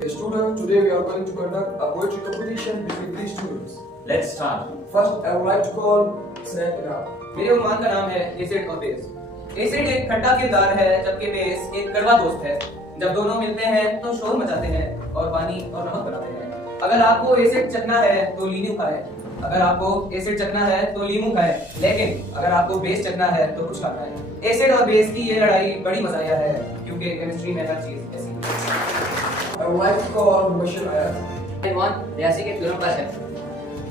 Students, today we are going to conduct a poetry competition between these students. Let's start. First, I would like to call Snack Ina. मेरे उपमान का नाम है acid और base. Acid एक खट्टा किरदार है जबकि बेस एक कड़वा दोस्त है। जब दोनों मिलते हैं तो शोर मचाते हैं और पानी और नमक बनाते हैं। अगर आपको एसिड चखना है तो लीमू खाएं। अगर आपको एसिड चखना है तो लीमू खाएं, लेकिन अगर आपको बेस चखना है तो कुछ खाता है। एसिड और बेस की ये लड़ाई बड़ी मजाया है क्योंकि केमिस्ट्री में हर चीज ऐसी है। I would like to call Bashir Ayat. Reasi के थ्योरम पर है।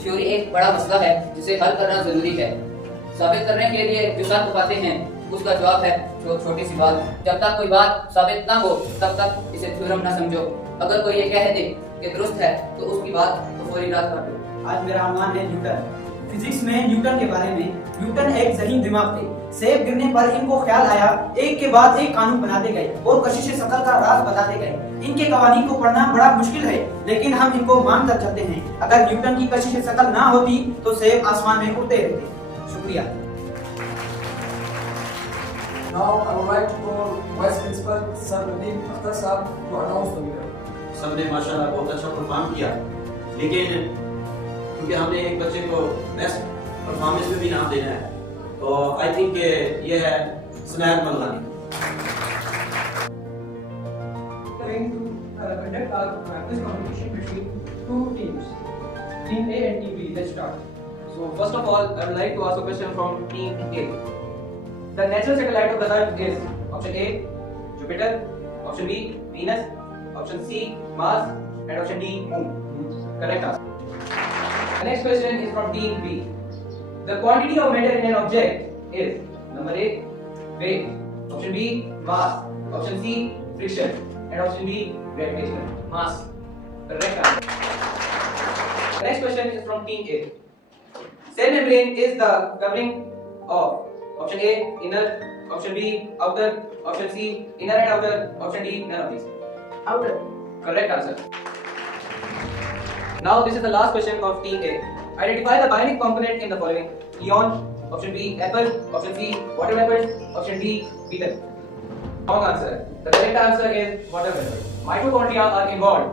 थ्योरी एक बड़ा मसला है जिसे हल करना जरूरी है। साबित करने के लिए जो शर्त पाते हैं उसका जवाब है छोटी सी बात। जब तक कोई बात साबित ना हो तब तक इसे थ्योरम ना समझो। अगर कोई ये कह दे कि दुरुस्त है तो उसकी बात को फौरी रद्द कर दो। आज मेरा अनुमान है न्यूटन। फिजिक्स में न्यूटन के बारे में, न्यूटन एक ज़हीन दिमाग थे। सेब गिरने पर इनको ख्याल आया, एक के बाद एक कानून बनाते गए और कशिश शकल का राज बताते गए। इनके कवानीन को पढ़ना बड़ा मुश्किल है, लेकिन हम इनको मान कर चलते हैं। अगर न्यूटन की कशिश शकल ना होती तो सेब आसमान में उड़ते रहते। शुक्रिया। Now, I would like to call Vice Principal Sir Nadeem Akhtar Saab to announce the winner. सबने माशाल्लाह बहुत अच्छा परफॉर्म किया, लेकिन क्योंकि हमने एक बच्चे को बेस्ट परफॉर्मेंस में भी नाम देना है, तो आई थिंक ये है snap मल्लानी। Going to conduct our quiz competition between two teams, Team A and Team B. Let's start. So first of all, I would like to ask a question from Team A. The natural satellite of the Earth is option A, Jupiter, option B, Venus, option C, Mars, and option D, Moon. Correct answer. The next question is from Team B. The quantity of matter in an object is number A, weight, option B, mass, option C, friction, and option D, gravitational mass. Correct answer. The next question is from Team A. Cell membrane is the covering of option A, inner, option B, outer, option C, inner and outer, option D, none of these. Outer. Correct answer. Now this is the last question of Team A. Identify the bionic component in the following: ion, option B, apple, option C, water vapor, option D, beetle. Wrong answer. The correct answer is water vapor. Mitochondria are involved.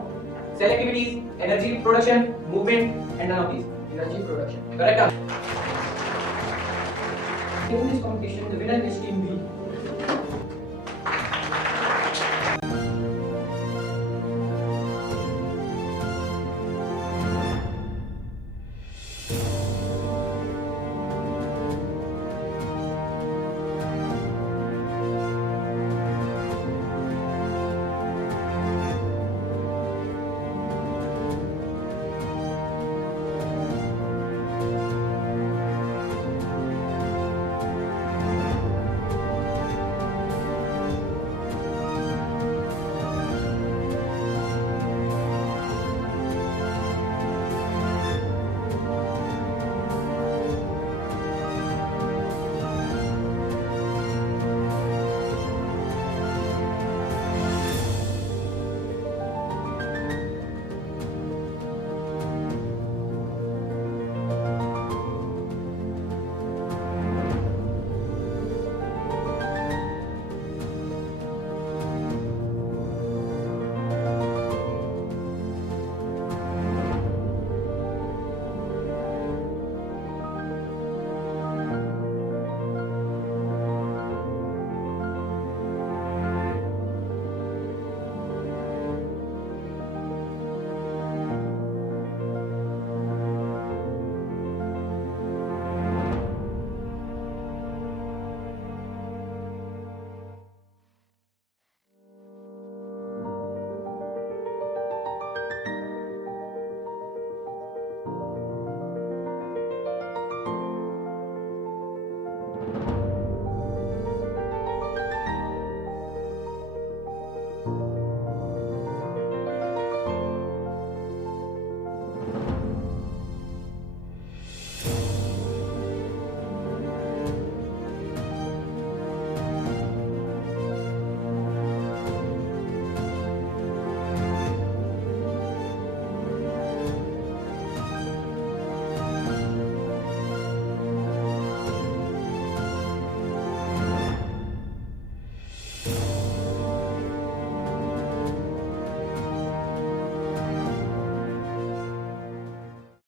Cell activities, energy production, movement, and none of these. Energy production. Correct answer. In this competition, the winner is Team B.